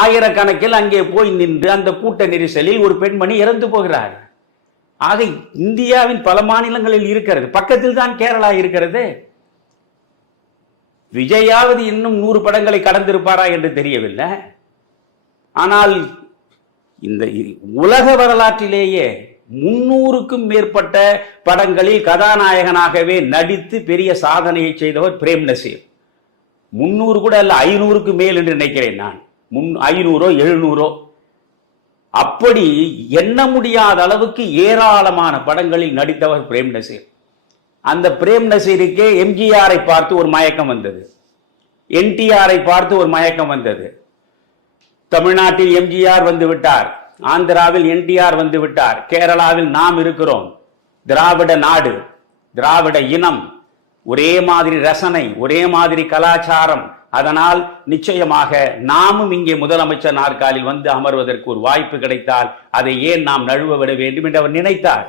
ஆயிரக்கணக்கில் அங்கே போய் நின்று அந்த கூட்ட நெரிசலில் ஒரு பெண்மணி இறந்து போகிறார். ஆக இந்தியாவின் பல மாநிலங்களில் இருக்கிறது. பக்கத்தில் தான் கேரளா இருக்கிறது. விஜயாவது இன்னும் 100 படங்களை கடந்திருப்பாரா என்று தெரியவில்லை. ஆனால் இந்த உலக வரலாற்றிலேயே 300க்கும் மேற்பட்ட படங்களில் கதாநாயகனாகவே நடித்து பெரிய சாதனையை செய்தவர் பிரேம் நசீர். 300 கூட அல்ல, 500க்கு மேல் என்று நினைக்கிறேன் நான். 500 700 அப்படி எண்ண முடியாத அளவுக்கு ஏராளமான படங்களில் நடித்தவர் பிரேம் நசீர். அந்த பிரேம் நசீருக்கே எம்ஜிஆரை பார்த்து ஒரு மயக்கம் வந்தது, என்டிஆரை பார்த்து ஒரு மயக்கம் வந்தது. தமிழ்நாட்டில் எம்ஜிஆர் வந்து விட்டார், ஆந்திராவில் என்டிஆர் வந்து விட்டார், கேரளாவில் நாம் இருக்கிறோம். திராவிட நாடு, திராவிட இனம், ஒரே மாதிரி ரசனை, ஒரே மாதிரி கலாச்சாரம். அதனால் நிச்சயமாக நாமும் இங்கே முதலமைச்சர் நாற்காலில் வந்து அமர்வதற்கு ஒரு வாய்ப்பு கிடைத்தால் அதை ஏன் நாம் நழுவ விட வேண்டும் என்று அவர் நினைத்தார்.